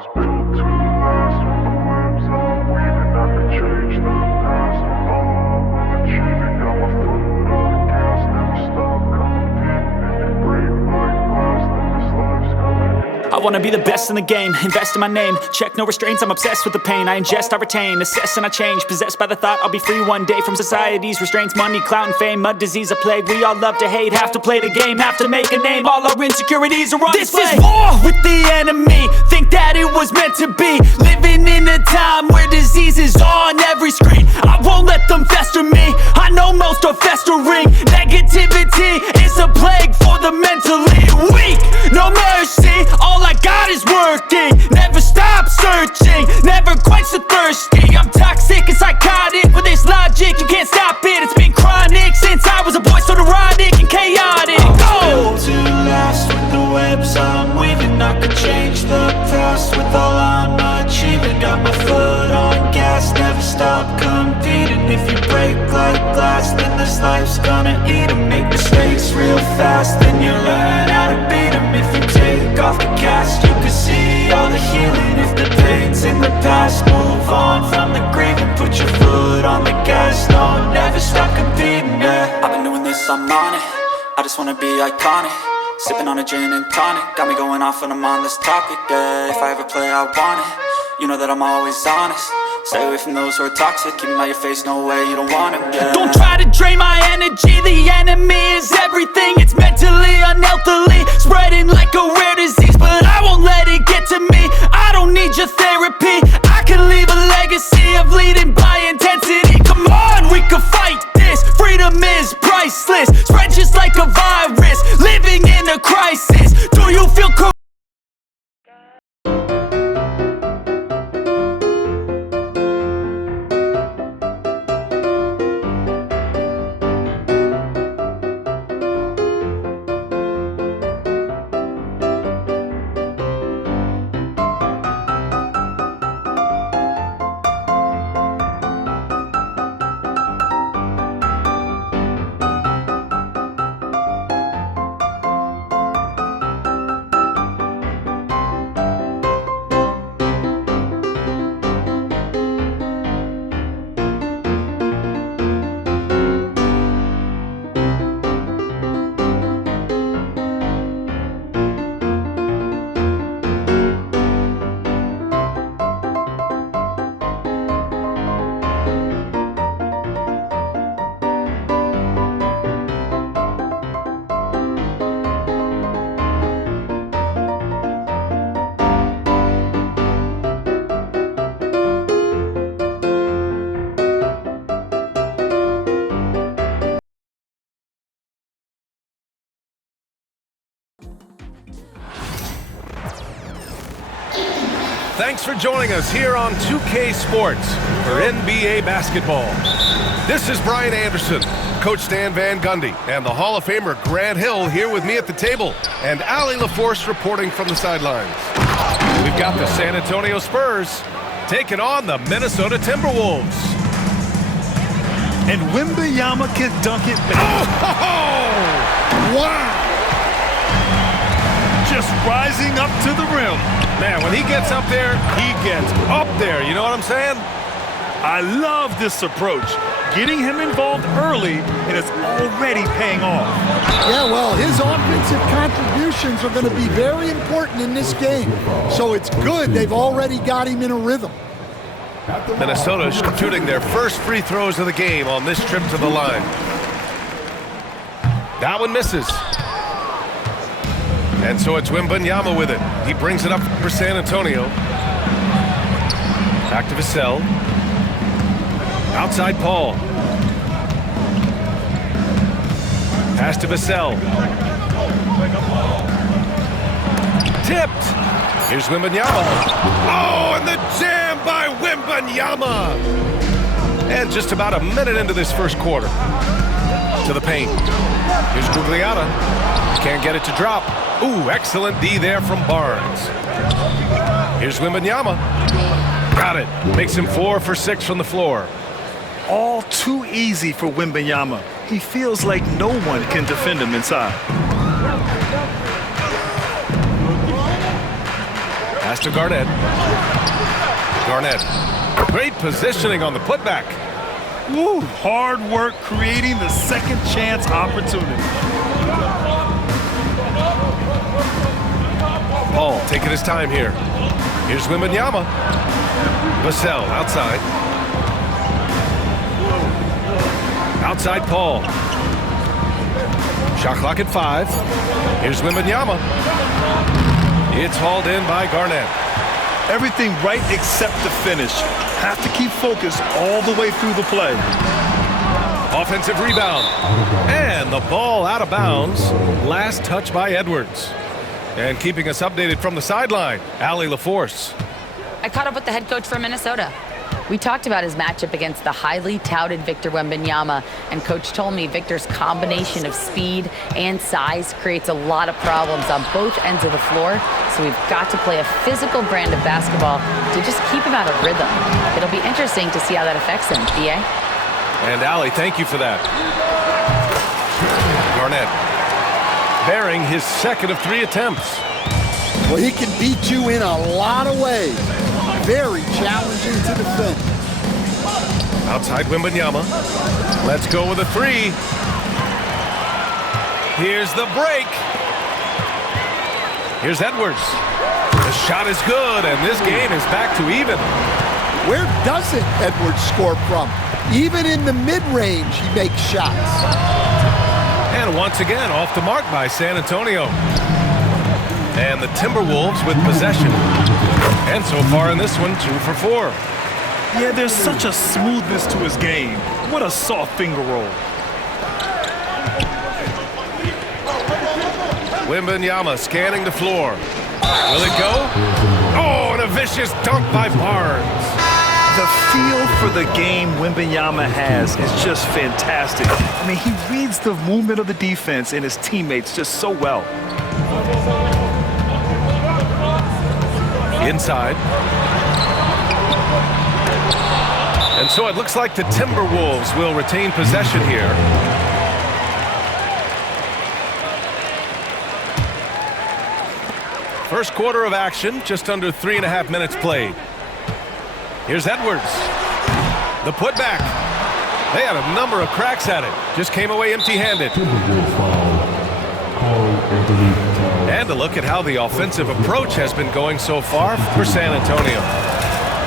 was built to last. With the webs I'm weaving, I could change the past. With all I'm achieving, got my foot on the gas. Never stop competing. If you break like glass, then this life's gonna end. I wanna be the best in the game, invest in my name. Check no restraints, I'm obsessed with the pain. I ingest, I retain, assess and I change. Possessed by the thought I'll be free one day from society's restraints. Money, clout and fame, mud, disease, a plague. We all love to hate, have to play the game, have to make a name. All our insecurities are on display. This is war with the enemy, think that it was meant to be. Living in a time where disease is on every screen. I won't let them fester me, I know most are festering. Negativity is a plague for the mentally weak. No mercy, all I got is working. Never stop searching, never quench the thirsty. I'm toxic and psychotic with this logic, you can't stop it. It's been chronic since I was a boy, so neurotic and chaotic. Go! To last with the webs I'm weaving, I could change the past with all I'm achieving. Got my foot on gas, never stop competing. If you break like glass, then this life's gonna eat 'em. Make mistakes real fast, then you learn how to beat 'em. If you take off the cast, you can see all the healing. If the pain's in the past, move on from the grave and put your foot on the gas. No, never stop competing, yeah. I've been doing this, I'm on it. I just wanna be iconic. Sipping on a gin and tonic, got me going off when I'm on this topic, yeah. If I ever play, I want it. You know that I'm always honest. Stay away from those who are toxic. Keep 'em out your face, no way, you don't want 'em, yeah. Don't try to drain my energy. The enemy is everything. It's mentally, unhealthily, spreading like a rare disease. But I won't let it get to me. I don't need your therapy. I can leave a legacy of leading by intensity. Come on, we can fight this. Freedom is priceless. Spread just like a virus. Living in a crisis. Do you feel correct? Thanks for joining us here on 2K Sports for NBA basketball. This is Brian Anderson, Coach Stan Van Gundy, and the Hall of Famer Grant Hill here with me at the table, and Allie LaForce reporting from the sidelines. We've got the San Antonio Spurs taking on the Minnesota Timberwolves. And Wembanyama can dunk it back. Oh! Wow! Just rising up to the rim. Man, when he gets up there, he gets up there. You know what I'm saying? I love this approach. Getting him involved early, and it's already paying off. Yeah, well, his offensive contributions are going to be very important in this game. So it's good they've already got him in a rhythm. Minnesota shooting their first free throws of the game on this trip to the line. That one misses. And so it's Wembanyama with it. He brings it up for San Antonio. Back to Vassell. Outside Paul. Pass to Vassell. Tipped. Here's Wembanyama. Oh, and the jam by Wembanyama. And just about a minute into this first quarter. To the paint. Here's Gugliotta. Can't get it to drop. Ooh, excellent D there from Barnes. Here's Wembanyama. Got it. Makes him 4 for 6 from the floor. All too easy for Wembanyama. He feels like no one can defend him inside. Pass to Garnett. Garnett. Great positioning on the putback. Woo, hard work creating the second chance opportunity. Paul taking his time here. Here's Wembanyama. Vassell outside. Outside Paul. Shot clock at 5. Here's Wembanyama. It's hauled in by Garnett. Everything right except the finish. Have to keep focused all the way through the play. Offensive rebound. And the ball out of bounds. Last touch by Edwards. And keeping us updated from the sideline, Allie LaForce. I caught up with the head coach from Minnesota. We talked about his matchup against the highly touted Victor Wembanyama, and Coach told me Victor's combination of speed and size creates a lot of problems on both ends of the floor, so we've got to play a physical brand of basketball to just keep him out of rhythm. It'll be interesting to see how that affects him, B.A. And Allie, thank you for that. Garnett bearing his second of 3 attempts. Well, he can beat you in a lot of ways. Very challenging to defend. Outside Wembanyama. Let's go with a 3. Here's the break. Here's Edwards. The shot is good, and this game is back to even. Where doesn't Edwards score from? Even in the mid-range, he makes shots. And once again, off the mark by San Antonio. And the Timberwolves with possession. And so far in this one, 2 for 4. Yeah, there's such a smoothness to his game. What a soft finger roll. Wembanyama scanning the floor. Will it go? Oh, and a vicious dunk by Barnes. The feel for the game Wembanyama has is just fantastic. I mean, he reads the movement of the defense and his teammates just so well. Inside. And so it looks like the Timberwolves will retain possession here. First quarter of action, just under 3.5 minutes played. Here's Edwards. The putback. They had a number of cracks at it. Just came away empty-handed. And a look at how the offensive approach has been going so far for San Antonio.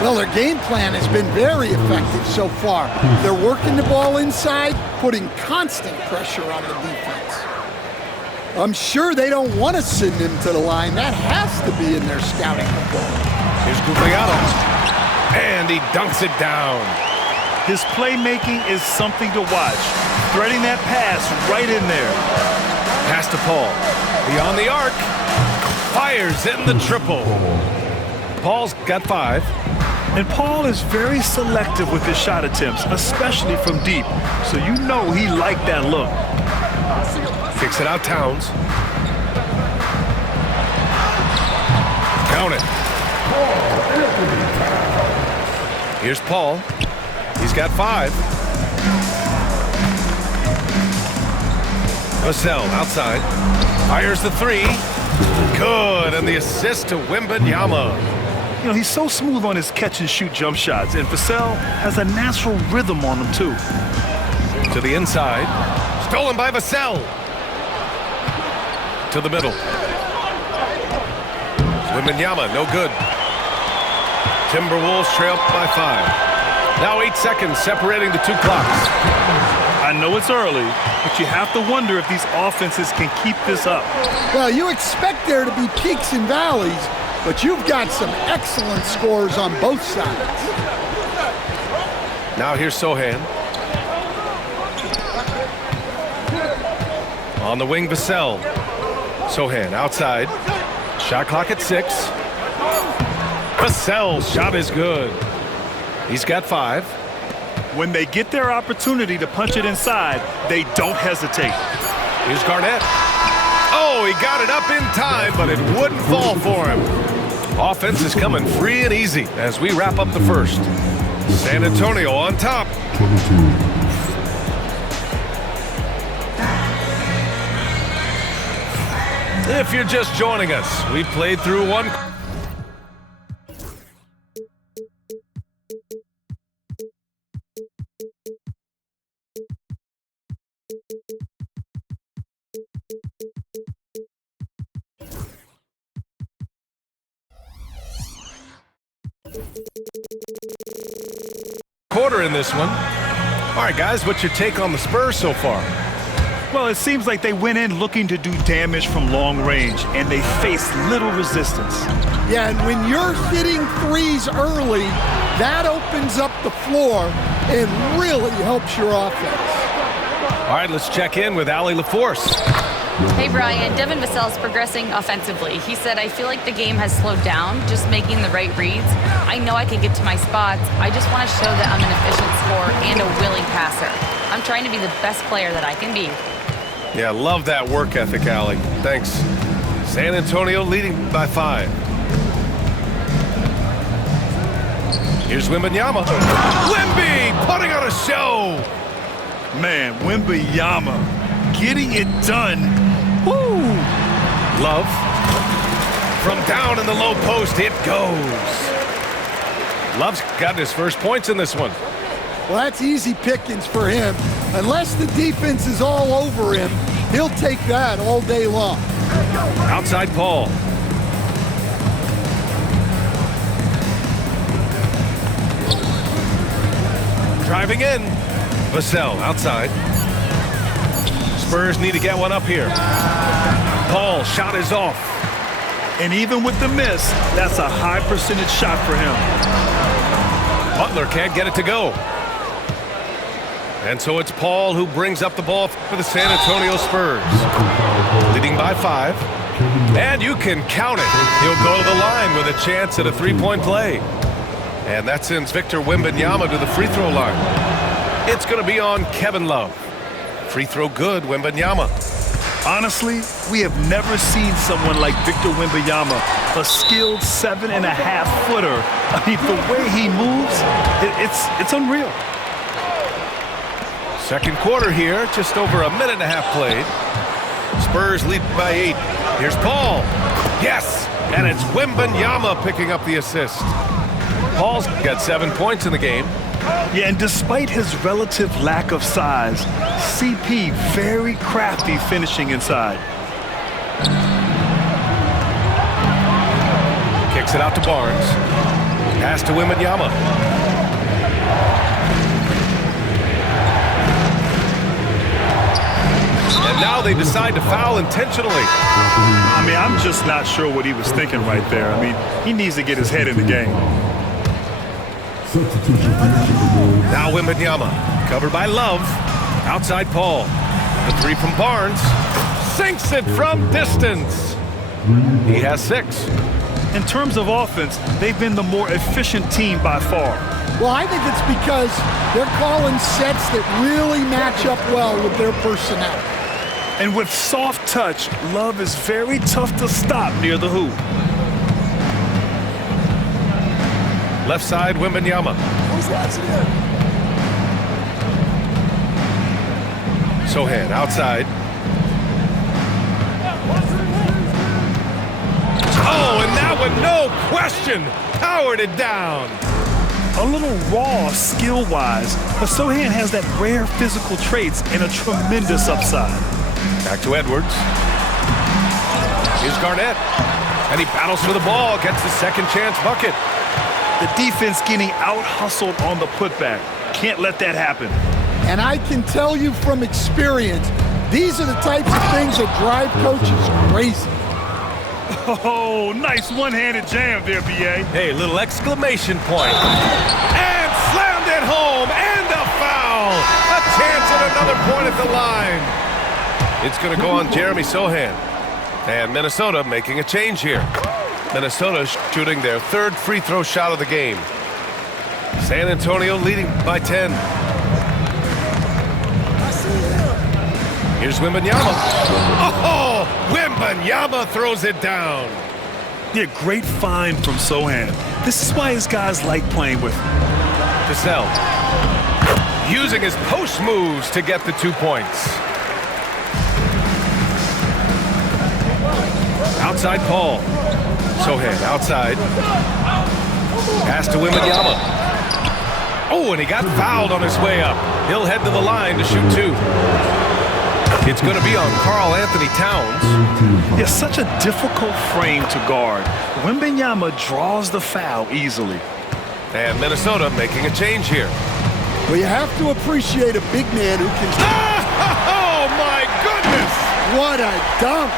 Well, their game plan has been very effective so far. They're working the ball inside, putting constant pressure on the defense. I'm sure they don't want to send him to the line. That has to be in their scouting report. Here's Guglielmo. And he dunks it down. His playmaking is something to watch. Threading that pass right in there. Pass to Paul. Beyond the arc. Fires in the triple. Paul's got 5. And Paul is very selective with his shot attempts, especially from deep. So you know he liked that look. Kicks it out Towns. Count it. Here's Paul. He's got 5. Vassell outside. Fires the 3. Good. And the assist to Wembanyama. You know, he's so smooth on his catch-and-shoot jump shots, and Vassell has a natural rhythm on him, too. To the inside. Stolen by Vassell. To the middle. Wembanyama, no good. Timberwolves trail by 5. Now 8 seconds separating the 2 clocks. I know it's early, but you have to wonder if these offenses can keep this up. Well, you expect there to be peaks and valleys, but you've got some excellent scores on both sides. Now here's Sohan. On the wing, Vassell. Sohan outside. Shot clock at 6. Vassell's shot is good. He's got 5. When they get their opportunity to punch it inside, they don't hesitate. Here's Garnett. Oh, he got it up in time, but it wouldn't fall for him. Offense is coming free and easy as we wrap up the first. San Antonio on top. If you're just joining us, we played through one. quarter in this one. All right, guys, what's your take on the Spurs so far? Well, it seems like they went in looking to do damage from long range, and they faced little resistance. Yeah, and when you're hitting threes early, that opens up the floor and really helps your offense. All right, let's check in with Allie LaForce. Hey, Brian. Devin Vassell is progressing offensively. He said, I feel like the game has slowed down, just making the right reads. I know I can get to my spots. I just want to show that I'm an efficient scorer and a willing passer. I'm trying to be the best player that I can be. Yeah, love that work ethic, Allie. Thanks. San Antonio leading by 5. Here's Wembanyama. Wemby putting on a show. Man, Wembanyama getting it done. Woo! Love. From down in the low post, it goes. Love's gotten his first points in this one. Well, that's easy pickings for him. Unless the defense is all over him, he'll take that all day long. Outside Paul. Driving in. Vassell outside. Spurs need to get one up here. Paul, shot is off. And even with the miss, that's a high percentage shot for him. Butler can't get it to go. And so it's Paul who brings up the ball for the San Antonio Spurs. Leading by 5. And you can count it. He'll go to the line with a chance at a three-point play. And that sends Victor Wembanyama to the free throw line. It's going to be on Kevin Love. Free throw good, Wembanyama. Honestly, we have never seen someone like Victor Wembanyama, a skilled 7.5-footer. I mean, the way he moves, it's unreal. Second quarter here, just over a minute and a half played. Spurs lead by 8. Here's Paul. Yes, and it's Wembanyama picking up the assist. Paul's got 7 points in the game. Yeah, and despite his relative lack of size, CP very crafty finishing inside. Kicks it out to Barnes. Pass to Wembanyama. And now they decide to foul intentionally. I mean, I'm just not sure what he was thinking right there. I mean, he needs to get his head in the game. Now Wembanyama, covered by Love. Outside Paul. The three from Barnes. Sinks it from distance. He has 6. In terms of offense, they've been the more efficient team by far. Well, I think it's because they're calling sets that really match up well with their personnel. And with soft touch, Love is very tough to stop near the hoop. Left side, Wembanyama. Sochan outside. Oh, and that one, no question, powered it down. A little raw skill-wise, but Sochan has that rare physical traits and a tremendous upside. Back to Edwards. Here's Garnett. And he battles for the ball, gets the second chance bucket. The defense getting out-hustled on the putback. Can't let that happen. And I can tell you from experience, these are the types of things that drive coaches crazy. Oh, nice one-handed jam there, B.A. Hey, little exclamation point. And slammed it home, and a foul. A chance at another point at the line. It's going to go on Jeremy Sochan. And Minnesota making a change here. Minnesota shooting their 3rd free throw shot of the game. San Antonio leading by 10. Here's Wembanyama. Oh, Wembanyama throws it down. Yeah, great find from Sochan. This is why his guys like playing with him. Vassell using his post moves to get the 2 points. Outside Paul. Sochan outside. Pass to Wembanyama. Oh, and he got fouled on his way up. He'll head to the line to shoot 2. It's going to be on Karl Anthony Towns. Yeah, such a difficult frame to guard. Wembanyama draws the foul easily. And Minnesota making a change here. Well, you have to appreciate a big man who can... Oh, my goodness! What a dunk!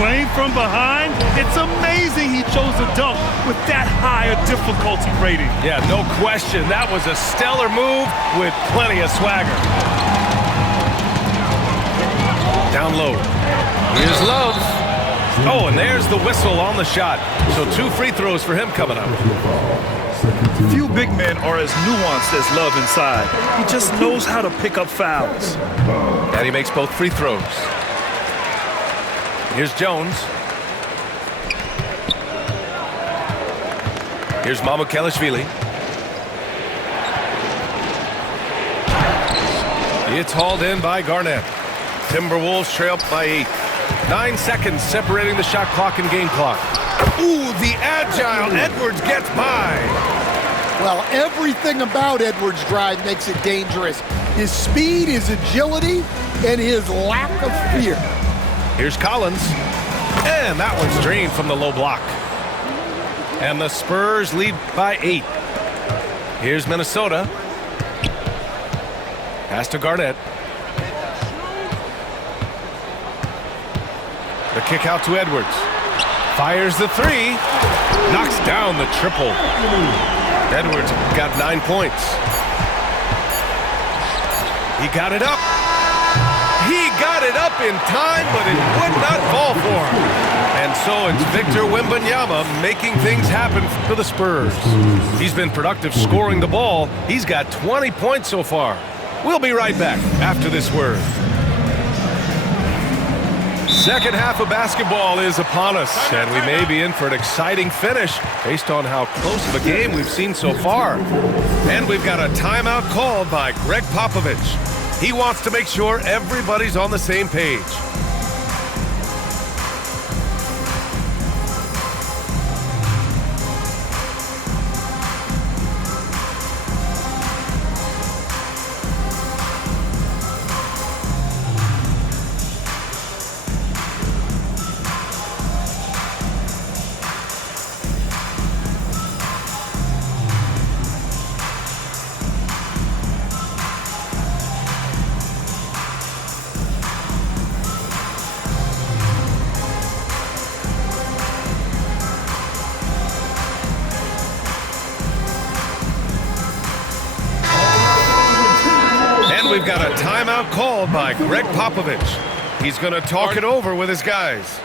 Playing from behind, it's amazing he chose a dunk with that higher difficulty rating. Yeah, no question. That was a stellar move with plenty of swagger. Down low. Here's Love. Oh, and there's the whistle on the shot. So 2 free throws for him coming up. Few big men are as nuanced as Love inside. He just knows how to pick up fouls. And he makes both free throws. Here's Jones. Here's Mamukelashvili. It's hauled in by Garnett. Timberwolves trail by 8. 9 seconds separating the shot clock and game clock. Ooh, the agile Edwards gets by. Well, everything about Edwards' drive makes it dangerous. His speed, his agility, and his lack of fear. Here's Collins. And that one's drained from the low block. And the Spurs lead by 8. Here's Minnesota. Pass to Garnett. The kick out to Edwards. Fires the 3. Knocks down the triple. Edwards got 9 points. He got it up. He got it up in time, but it would not fall for him. And so it's Victor Wembanyama making things happen for the Spurs. He's been productive scoring the ball. He's got 20 points so far. We'll be right back after this word. Second half of basketball is upon us, and we may be in for an exciting finish based on how close of a game we've seen so far. And we've got a timeout called by Greg Popovich. He wants to make sure everybody's on the same page. We've got a timeout called by Greg Popovich. He's going to talk it over with his guys.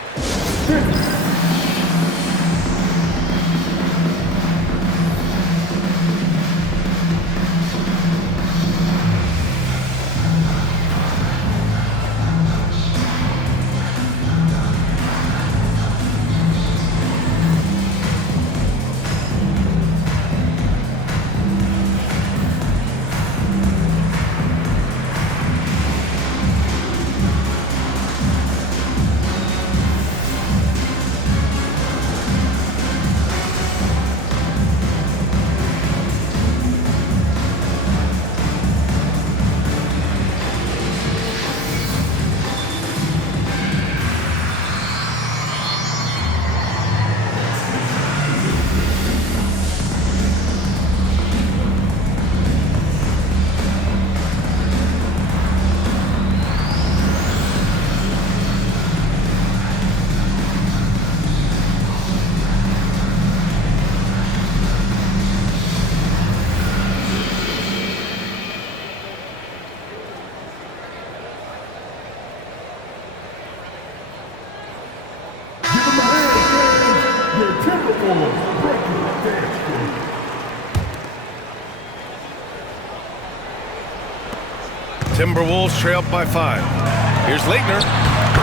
Timberwolves trail by 5. Here's Laettner.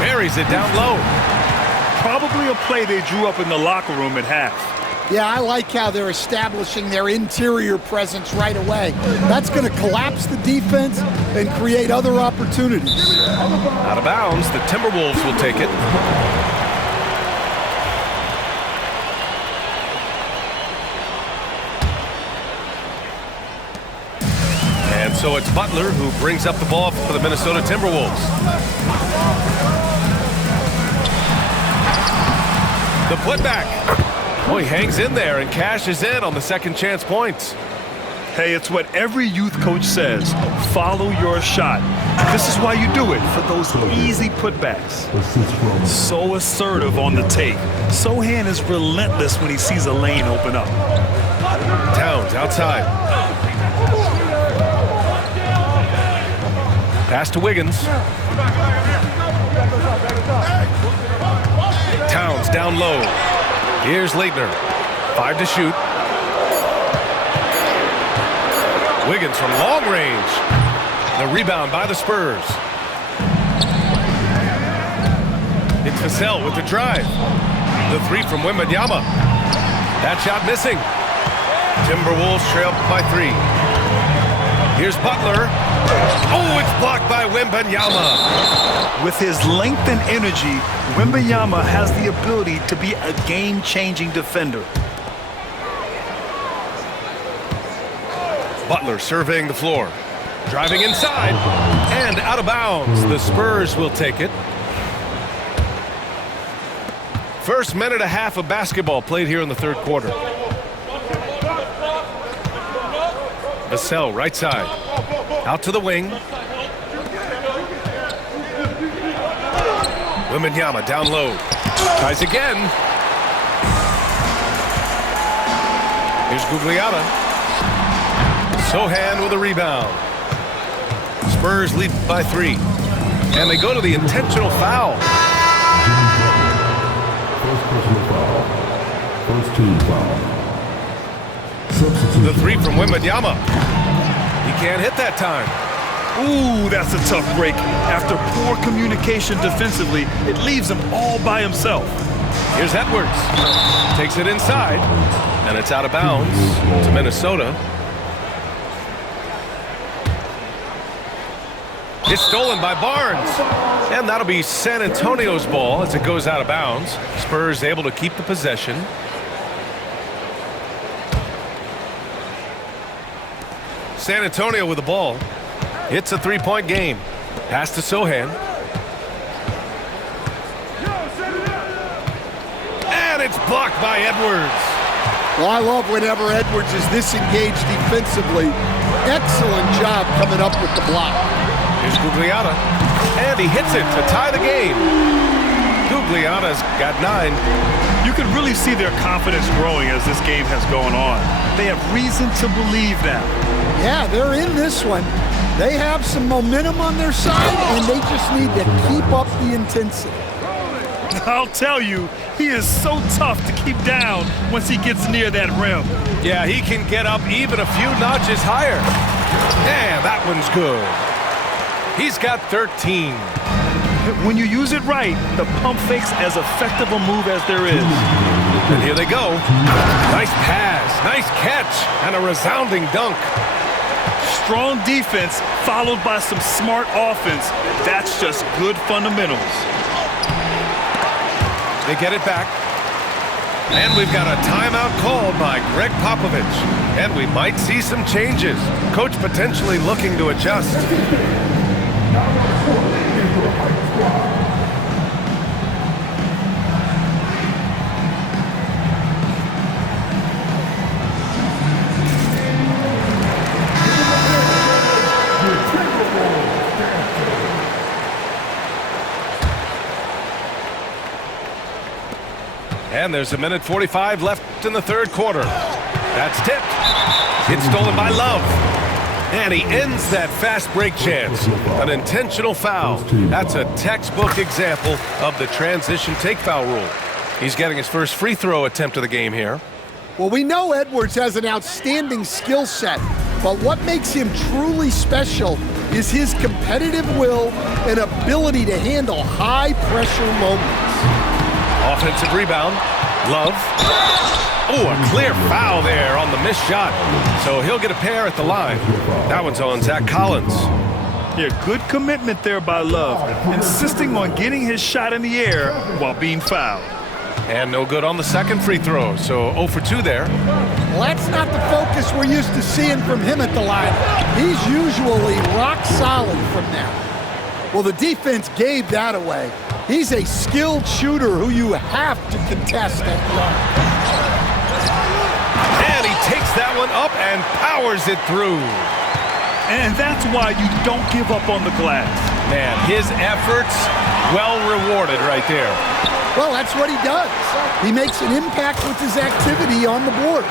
Buries it down low. Probably a play they drew up in the locker room at half. Yeah, I like how they're establishing their interior presence right away. That's going to collapse the defense and create other opportunities. Out of bounds, the Timberwolves will take it. And so it's Butler who brings up the ball for the Minnesota Timberwolves. The putback. Oh, he hangs in there and cashes in on the second chance points. Hey, it's what every youth coach says. Follow your shot. This is why you do it, for those easy putbacks. So assertive on the take. Sohan is relentless when he sees a lane open up. Towns outside. Pass to Wiggins. Towns down low. Here's Leitner. 5 to shoot. Wiggins from long range. The rebound by the Spurs. It's Vassell with the drive. The 3 from Wembanyama. That shot missing. Timberwolves trail by 3. Here's Butler. Oh, it's blocked by Wembanyama. With his length and energy, Wembanyama has the ability to be a game-changing defender. Butler surveying the floor. Driving inside. And out of bounds. The Spurs will take it. First minute and a half of basketball played here in the third quarter. Vassell, right side. Out to the wing. Wembanyama down low. Tries again. Here's Gugliotta. Sohan with a rebound. Spurs lead by 3. And they go to the intentional foul. First personal foul. First team foul. Substitution. The 3 from Wembanyama. He can't hit that time. Ooh, that's a tough break. After poor communication defensively, it leaves him all by himself. Here's Edwards. Takes it inside. And it's out of bounds to Minnesota. It's stolen by Barnes. And that'll be San Antonio's ball as it goes out of bounds. Spurs able to keep the possession. San Antonio with the ball. It's a 3-point game. Pass to Sohan. And it's blocked by Edwards. Well, I love whenever Edwards is this engaged defensively. Excellent job coming up with the block. Here's Gugliotta. And he hits it to tie the game. Gugliotta's got 9. You can really see their confidence growing as this game has gone on. They have reason to believe that. Yeah, they're in this one. They have some momentum on their side, and they just need to keep up the intensity. I'll tell you, he is so tough to keep down once he gets near that rim. Yeah, he can get up even a few notches higher. Yeah, that one's good. He's got 13. When you use it right, the pump fake's as effective a move as there is. And here they go. Nice pass, nice catch, and a resounding dunk. Strong defense followed by some smart offense. That's just good fundamentals. They get it back. And we've got a timeout called by Greg Popovich. And we might see some changes. Coach potentially looking to adjust. And there's a minute 45 left in the third quarter. That's tipped. It's stolen by Love. And he ends that fast break chance. An intentional foul. That's a textbook example of the transition take foul rule. He's getting his first free throw attempt of the game here. Well, we know Edwards has an outstanding skill set, but what makes him truly special is his competitive will and ability to handle high-pressure moments. Offensive rebound. Love. Oh, a clear foul there on the missed shot. So he'll get a pair at the line. That one's on Zach Collins. Yeah, good commitment there by Love, insisting on getting his shot in the air while being fouled. And no good on the second free throw, so 0 for 2 there. Well, that's not the focus we're used to seeing from him at the line. He's usually rock solid from there. Well, the defense gave that away. He's a skilled shooter who you have to contest at the arc. And he takes that one up and powers it through. And that's why you don't give up on the glass. Man, his efforts well rewarded right there. Well, that's what he does. He makes an impact with his activity on the boards.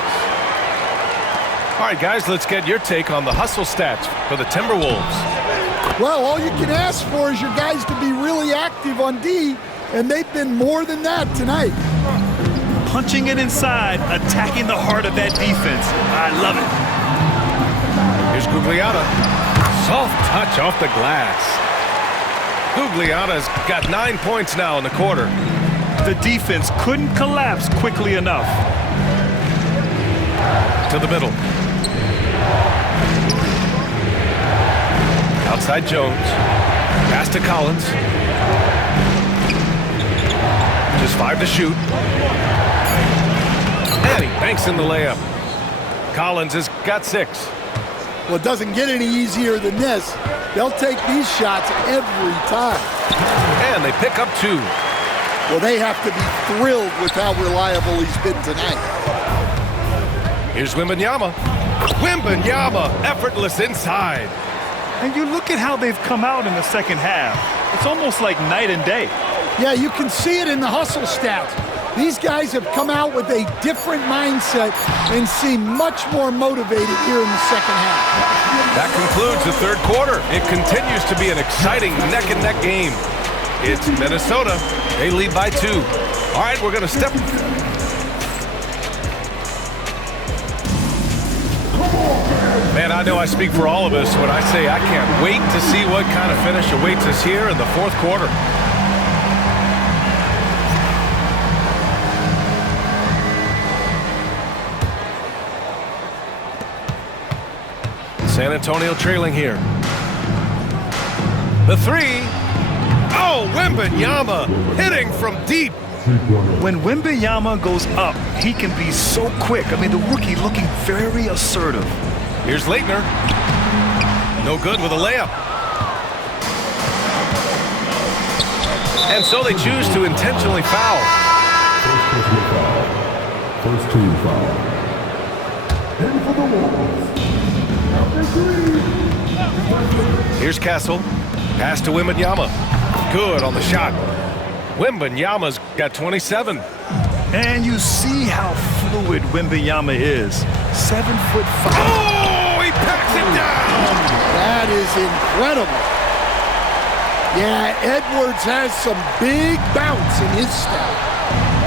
All right, guys, let's get your take on the hustle stats for the Timberwolves. Well, all you can ask for is your guys to be really active on D, and they've been more than that tonight. Punching it inside, attacking the heart of that defense. I love it. Here's Gugliotta. Soft touch off the glass. Gugliotta's got 9 points now in the quarter. The defense couldn't collapse quickly enough. To the middle. Outside Jones. Pass to Collins. Just 5 to shoot. And he banks in the layup. Collins has got 6. Well, it doesn't get any easier than this. They'll take these shots every time. And they pick up 2. Well, they have to be thrilled with how reliable he's been tonight. Here's Wembanyama. Wembanyama, effortless inside. And you look at how they've come out in the second half. It's almost like night and day. Yeah, you can see it in the hustle stats. These guys have come out with a different mindset and seem much more motivated here in the second half. That concludes the third quarter. It continues to be an exciting neck-and-neck game. It's Minnesota. They lead by 2. All right, we're going to step. Man, I know I speak for all of us when I say I can't wait to see what kind of finish awaits us here in the fourth quarter. San Antonio trailing here. The 3. Oh, Wembanyama hitting from deep. When Wembanyama goes up, he can be so quick. I mean, the rookie looking very assertive. Here's Leitner. No good with a layup. And so they choose to intentionally foul. First team foul. And for the Wolves. Here's Castle. Pass to Wembanyama. Good on the shot. Wembanyama's got 27. And you see how fluid Wembanyama is. 7'5". Oh, he packs it down. That is incredible. Yeah, Edwards has some big bounce in his step.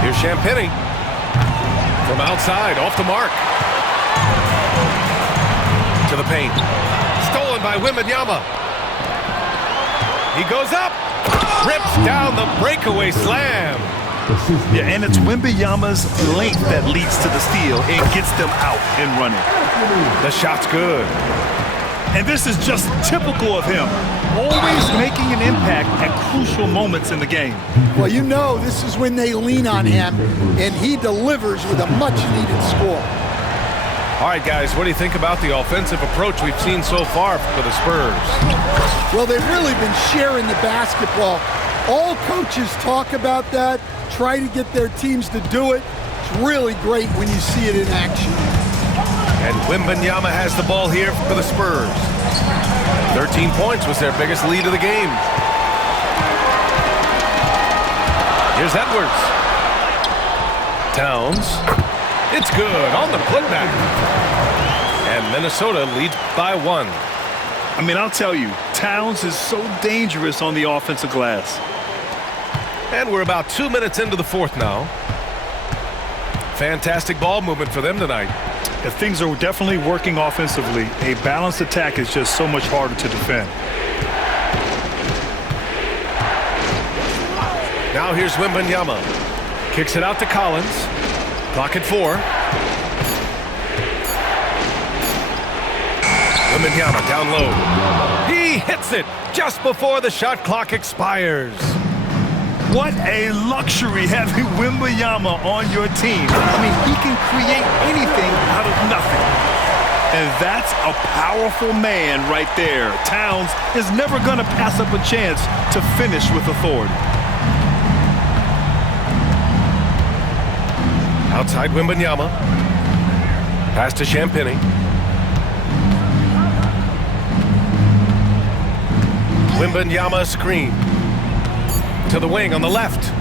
Here's Champagnie. From outside, off the mark. To the paint. Stolen by Wembanyama. He goes up. Rips down the breakaway slam. Yeah, and it's Wembanyama's length that leads to the steal and gets them out and running. The shot's good. And this is just typical of him. Always making an impact at crucial moments in the game. Well, you know this is when they lean on him, and he delivers with a much-needed score. All right, guys, what do you think about the offensive approach we've seen so far for the Spurs? Well, they've really been sharing the basketball. All coaches talk about that, try to get their teams to do it. It's really great when you see it in action. And Wembanyama has the ball here for the Spurs. 13 points was their biggest lead of the game. Here's Edwards. Towns. It's good on the putback. And Minnesota leads by 1. I mean, I'll tell you, Towns is so dangerous on the offensive glass. And we're about 2 minutes into the fourth now. Fantastic ball movement for them tonight. If things are definitely working offensively, a balanced attack is just so much harder to defend. Now here's Wembanyama. Kicks it out to Collins. Clock at 4. Wembanyama down low. He hits it just before the shot clock expires. What a luxury having Wembanyama on your team. I mean, he can create anything out of nothing. And that's a powerful man right there. Towns is never going to pass up a chance to finish with authority. Outside Wembanyama. Pass to Champagny. Wembanyama screen. To the wing on the left.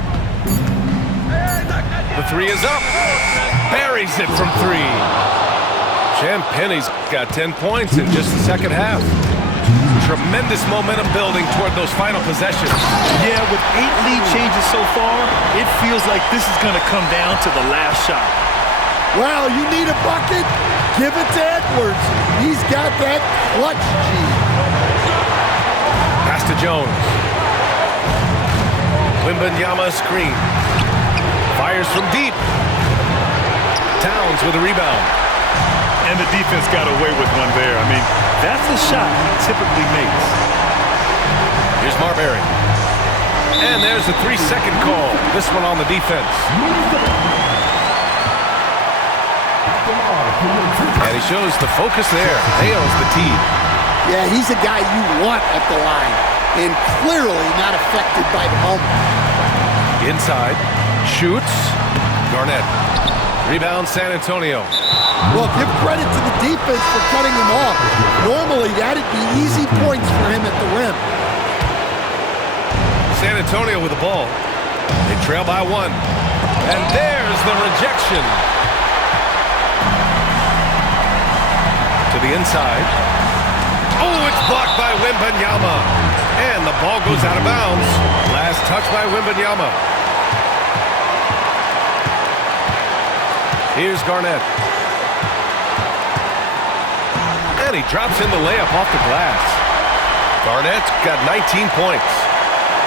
The three is up. Buries it from three. Champagny's got 10 points in just the second half. Tremendous momentum building toward those final possessions. Yeah, with 8 lead changes so far, it feels like this is going to come down to the last shot. Well, you need a bucket? Give it to Edwards. He's got that clutch gene. Pass to Jones. Wembanyama screen. Fires from deep. Towns with a rebound. And the defense got away with one there. I mean, that's the shot he typically makes. Here's Marbury. And there's a 3-second call. This one on the defense. And he shows the focus there. Nails the tee. Yeah, he's a guy you want at the line. And clearly not affected by the moment. Inside. Shoots. Garnett. Rebound San Antonio. Well, give credit to the defense for cutting him off. Normally, that'd be easy points for him at the rim. San Antonio with the ball. They trail by 1. And there's the rejection. To the inside. Oh, it's blocked by Wembanyama. And the ball goes out of bounds. Last touch by Wembanyama. Here's Garnett. And he drops in the layup off the glass. Garnett's got 19 points.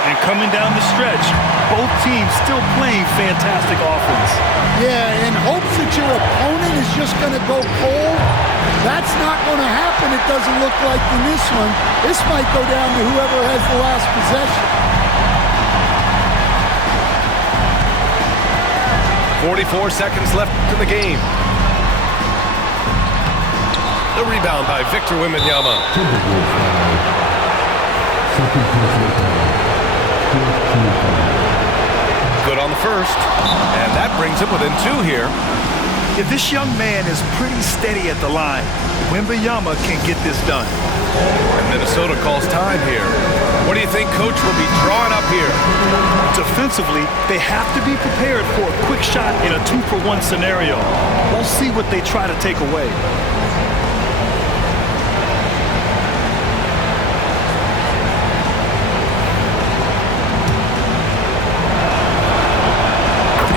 And coming down the stretch, both teams still playing fantastic offense. Yeah, in hopes that your opponent is just going to go cold, that's not going to happen, it doesn't look like in this one. This might go down to whoever has the last possession. 44 seconds left in the game. The rebound by Victor Wembanyama. Good on the first, and that brings him within 2 here. If this young man is pretty steady at the line, Wembanyama can get this done. And Minnesota calls time here. What do you think Coach will be drawing up here? Defensively, they have to be prepared for a quick shot in a 2-for-1 scenario. We'll see what they try to take away.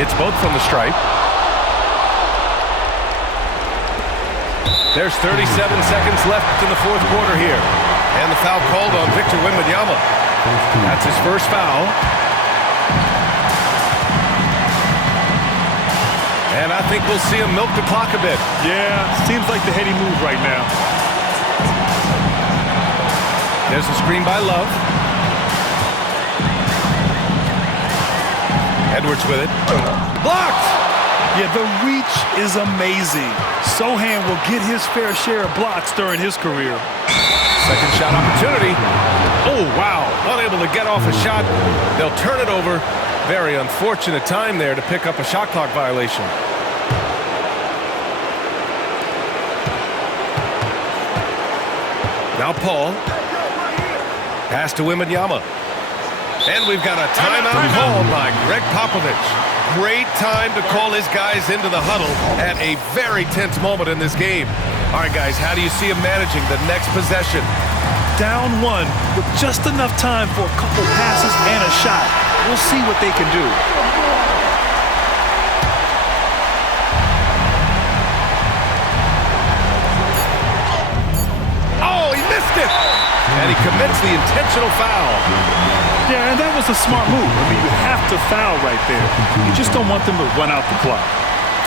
It's both from the stripe. There's 37 seconds left in the fourth quarter here. And the foul called on Victor Wembanyama. That's his first foul. And I think we'll see him milk the clock a bit. Yeah, seems like the heady move right now. There's a screen by Love. Edwards with it. Blocked! Yeah, the reach is amazing. Sohan will get his fair share of blocks during his career. Second shot opportunity. Oh, wow. Unable to get off a shot. They'll turn it over. Very unfortunate time there to pick up a shot clock violation. Now Paul. Pass to Wembanyama. And we've got a timeout called by Greg Popovich. Great time to call his guys into the huddle at a very tense moment in this game. All right, guys, how do you see him managing the next possession? Down 1 with just enough time for a couple passes and a shot. We'll see what they can do. Oh, he missed it! And he commits the intentional foul. Yeah, and that was a smart move. I mean, you have to foul right there. You just don't want them to run out the clock.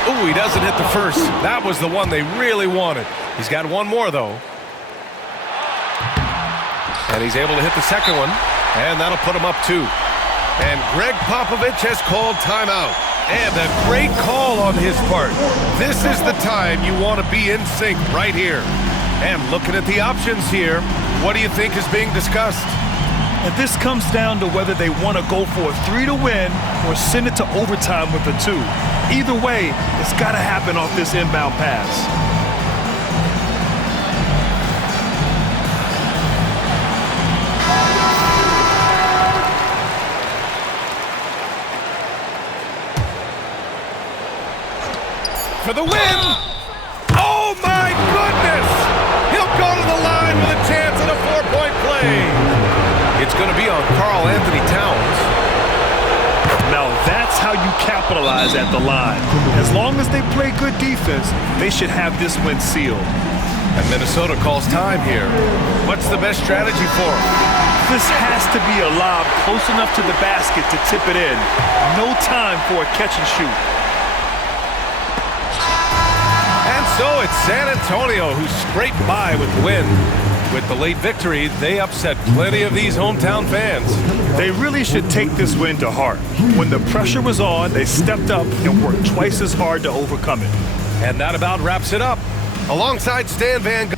Oh, he doesn't hit the first. That was the one they really wanted. He's got one more, though. And he's able to hit the second one. And that'll put him up 2. And Greg Popovich has called timeout. And a great call on his part. This is the time you want to be in sync right here. And looking at the options here, what do you think is being discussed? And this comes down to whether they want to go for a 3 to win or send it to overtime with a 2. Either way, it's got to happen off this inbound pass. for the win. Oh, my goodness. He'll go to the line with a chance at a 4-point play. It's going to be on Karl Anthony Towns. Now that's how you capitalize at the line. As long as they play good defense, they should have this win sealed. And Minnesota calls time here. What's the best strategy for him? This has to be a lob close enough to the basket to tip it in. No time for a catch and shoot. And so it's San Antonio who scraped by with the win. With the late victory, they upset plenty of these hometown fans. They really should take this win to heart. When the pressure was on, they stepped up and worked twice as hard to overcome it. And that about wraps it up. Alongside Stan Van Gundy,